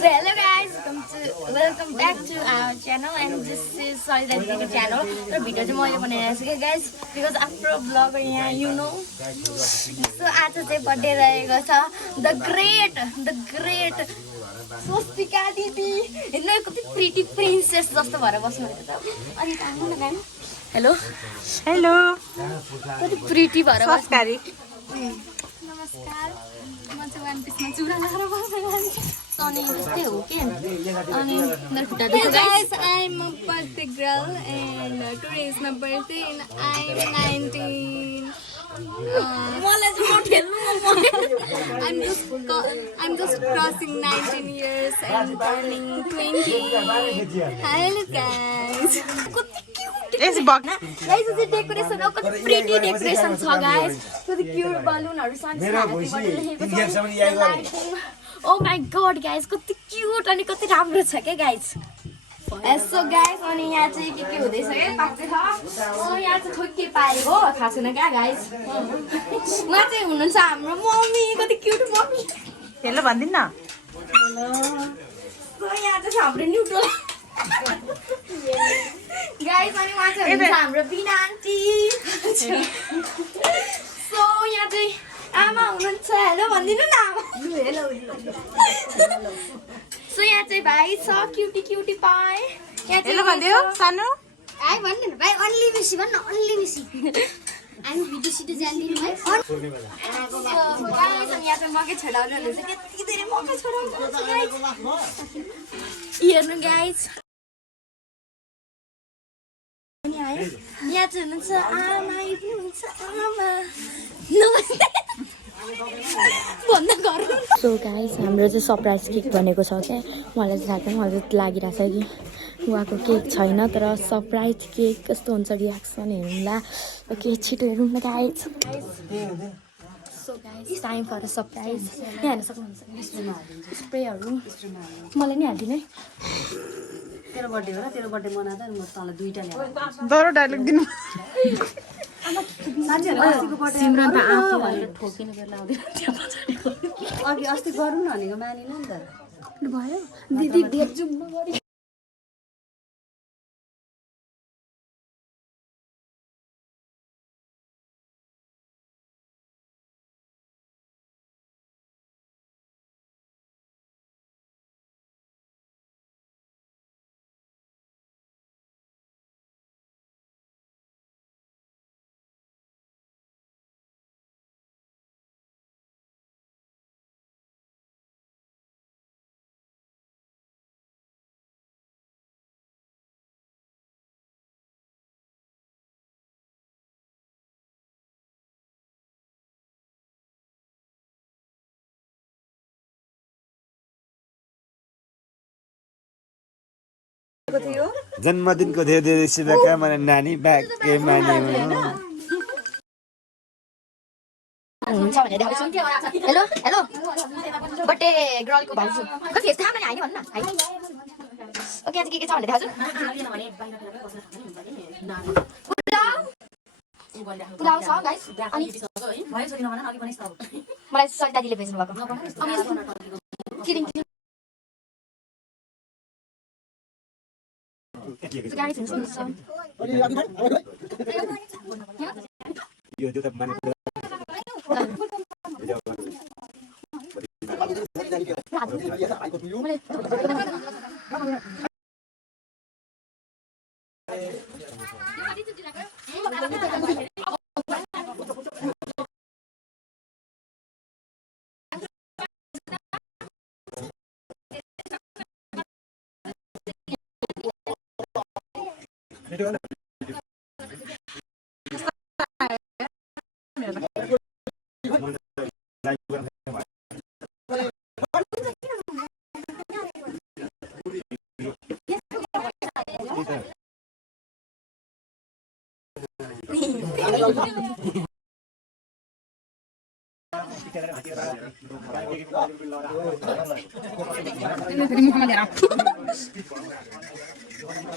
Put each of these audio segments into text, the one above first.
So hello guys, welcome back to our channel and this is Solidarity channel. So video चाहिँ मैले बनाइरहेको छु के guys because after vlog यहाँ you know. So आज चाहिँ बर्थडे रहेको छ the great स्वस्तिका दिदी हेर्नु कति प्रिटी प्रिन्सेस जस्तो भएर बस्नु भएको छ अनि काममा लगाएन हेलो कति प्रिटी भएर संस्कारी नमस्कार म चाहिँ वान पिसमा चुरा लगाएर बसेको अनि त्यस्तै हो के अनि मेरो खुट्टा दुख्छ guys I am a birthday girl and today is my birthday and I am 19 मलाई चाहिँ म खेल्नु I'm just crossing 19 years and turning 20. Hello guys. Yes बग गाइस यो डेकोरेसन हो कति प्रिटी डेकोरेसन छ गाइस कति क्यूट बलुनहरु ओ माय गॉड गाइस कति क्यूट अनि कति राम्रो छ के गाइस यसो गाइस अनि यहाँ चाहिँ के हुँदैछ के पाक्दै छ ओ यहाँ चाहिँ ठोक्के पाएको थाहा छैन क्या गाइस उहाँ चाहिँ हुनुहुन्छ हाम्रो मम्मी कति क्यूट मम्मी हेलो भन्दिन न हेलो सो यहाँ चाहिँ हाम्रो न्यूट्रल गाइस अनि उहाँ चाहिँ हुनुहुन्छ हाम्रो बिना आन्टी सो यहाँ चाहिँ आमा हुनुहुन्छ हेलो भनिदिनु न आमा हेलो सो यहाँ चाहिँ भाइ छ क्युटी पाए यहाँ हेलो भन्दियो सानो आइ भन्नु न भाइ अन्ली बेसी भन्न अन्ली बेसी हामी भिडियो सिडियो जान्दिनु है गाइस अनि यहाँ चाहिँ मकै छोडाउनु हुँदैछ कति धेरै मकै छोडाउनु हेर्नु गाइस यहाँ चाहिँ हुनुहुन्छ आमा पनि हुन्छ आमा सो गाइस हाम्रो चाहिँ सरप्राइज केक बनेको छ क्या मलाई चाहिँ थाहा छैन मलाई चाहिँ लागिरहेको छ कि उहाँको केक छैन तर सरप्राइज केक कस्तो हुन्छ रियाक्सन हेरौँला ओके छिटो हेरौँ guys so guys time for surprise यहाँ हेर्न सक्नुहुन्छ स्प्रेहरू मलाई नि हालिदिनु है तेरो बर्थडे हो र तेरो बर्थडे मनाउँदा म तँलाई दुईटा ल्याएर दरो डायलग दिनु सिमरन त आफू भनेर ठोकिनु बेला आउँदैन अघि अस्ति गरौँ न भनेको मानिन नि त भयो दिदी भेट्छु जन्मदिनको धेरै धेरै शुभकामना नानी बाके माने हुन्छ भने देखाउँछु हेलो हेलो बर्थडे गर्लको भान्छु कति यस्तो थाहा पनि होइन भन्नु न ओके आज के छ भने देखाउँछु पुलाउ छ गाइस अनि मलाई सरिता दिदीले भेज्नु भएको किरिङ गाइस यो त्यो त माने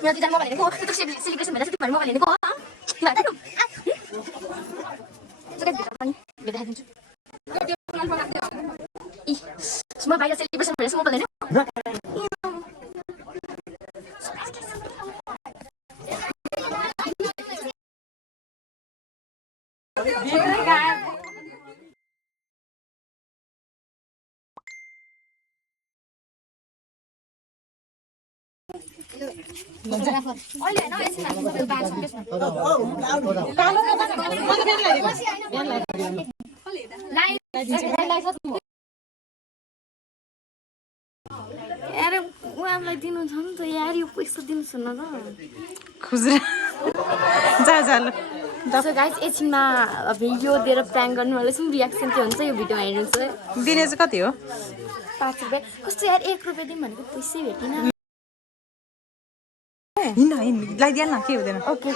Yang tidak mau balik ko, itu celebration beda sedikit mau balik ko. Tidak tahu. Sudah kita pani, beda hasil. Ih, म बाहिर सेलिब्रेसन भनेर म बोल्दैन यार उहाँलाई दिनु छ नि त यार यो पैसा दिनुहोस् न ल खुजुरा जा जा ल सो गाइस एकछिनमा भिडियो दिएर प्राङ्क गर्नुवाला छौँ रियाक्सन के हुन्छ यो भिडियो हेर्नुहोस् है दिने चाहिँ कति हो 5 रुपियाँ कस्तो यार 1 रुपियाँ दिउँ भनेको पैसै भेटिन हिँड हिँड लगाइदिहाल न के हुँदैन ओके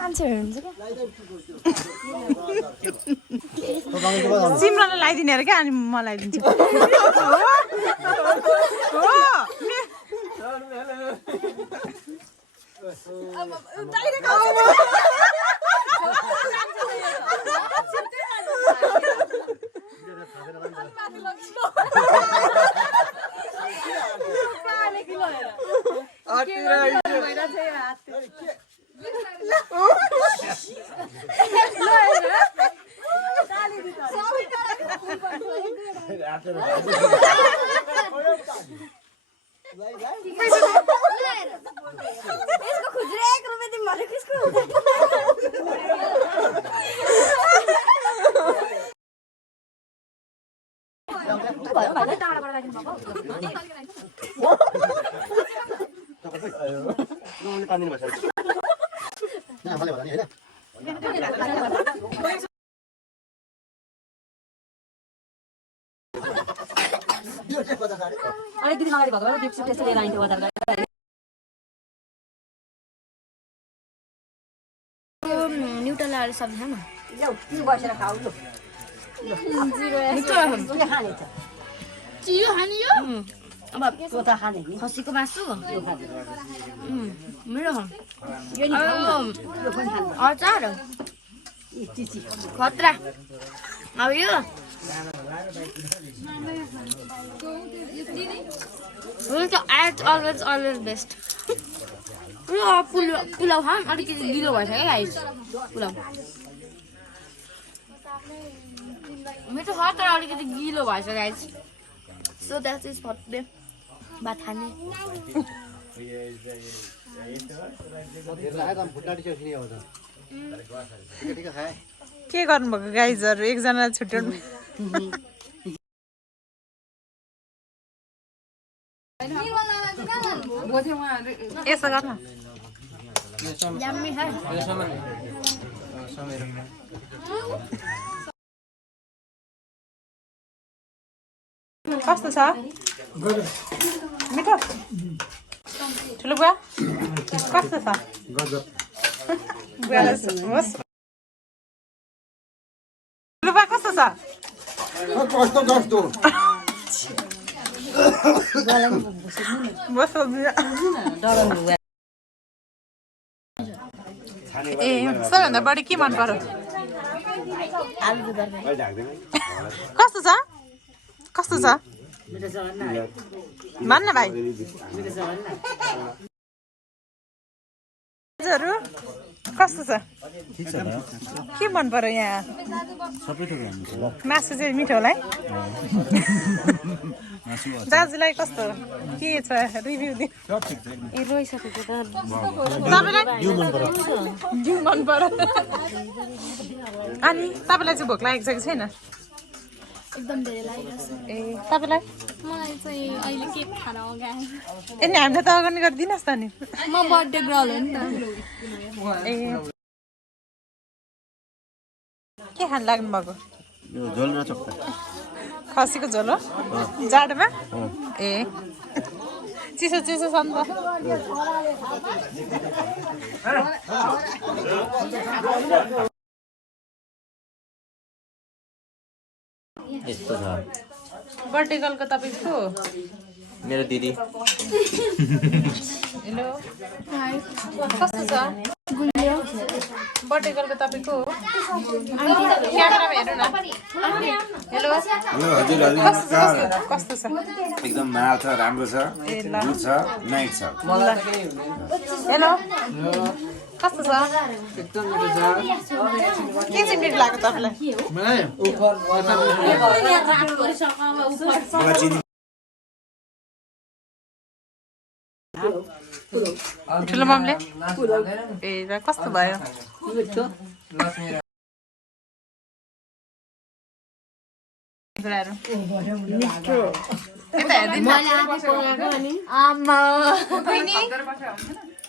मान्छेहरू हुन्छ क्या सिमरनलाई लगाइदिने अरे क्या अनि म लगाइदिन्छु यसको खुजुरा 1 रुपियाँ दिउँ भनेको यसको अलिक दिन अगाडि भएको भए डिप्सी टेस्ट लिएर आइन्थ्यो बजार गएर न्युट्रेलाहरू सब्जी खान ल्याउ तिमी बसेर खाऊ लु चियो खाने यो अब त्यो त खाने नि खसीको मासु मेरो यो नि अचार चिची खतरा अब यो अलवेज बेस्ट पुलाउ खाऊँ अलिकति गिलो भएछ क्या गाइस पुलाउ मिठो छ तर अलिकति गिलो भएछ guys so that is for today भात खाने के गर्नुभएको गाइजहरू एकजनालाई छुट्याउनु यसो गर्न यम्मी है कस्तो छ मिठो ठुलो बुवा कस्तो छ बुवालाई होस् ठुलो बुवा कस्तो छ ए सबैभन्दा बढी के मन पर्यो कस्तो छ कस्तो छ भन्न भाइ हजुरहरू कस्तो छ के मन पर्यो यहाँ मासु चाहिँ मिठो होला है दाजुलाई कस्तो के छ रिभ्यू दिनु ए रोइसकेको त तपाईँलाई घिउ मन पर्यो अनि तपाईँलाई चाहिँ भोक लागेको छ कि छैन एकदम धेरै लागिरहेछ ए तपाईँलाई मलाई चाहिँ अहिले केक खान अगाएँ ए नि हामीलाई त अगाडि गरिदिनुहोस् त नि म बर्थडे गर्ल हो नि त ए के खान लाग्नु भएको झोल र चक्का खसीको झोल हो जाडोमा ए चिसो चिसो छ नि त यस्तो छ बर्थडे गर्लको तपाईँको मेरो दिदी हेलो कस्तो छ बर्थडे गर्लको तपाईँको क्यामेरामा हेर्नु न हेलो हेलो हजुर हजुर नमस्कार कस्तो छ एकदम माल छ राम्रो छ दुध छ नाइट छ हेलो कस्तो छ के चाहिँ मिठो लाग्यो तपाईँलाई मलाई चिनी ठुलो मामले ए र कस्तो भयो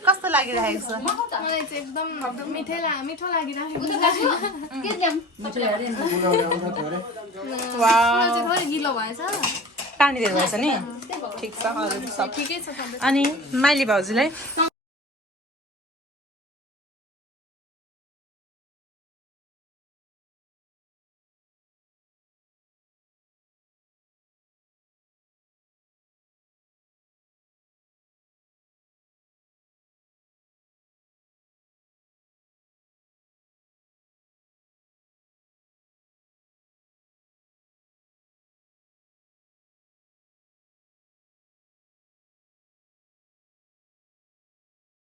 कस्तो लागिरहेको छ मलाई चाहिँ एकदम मिठो लागिरहेको थोरै गिलो भएछ पानी धेरै भएछ नि ठिक छ अरू सब ठिकै छ अनि माइली भाउजूलाई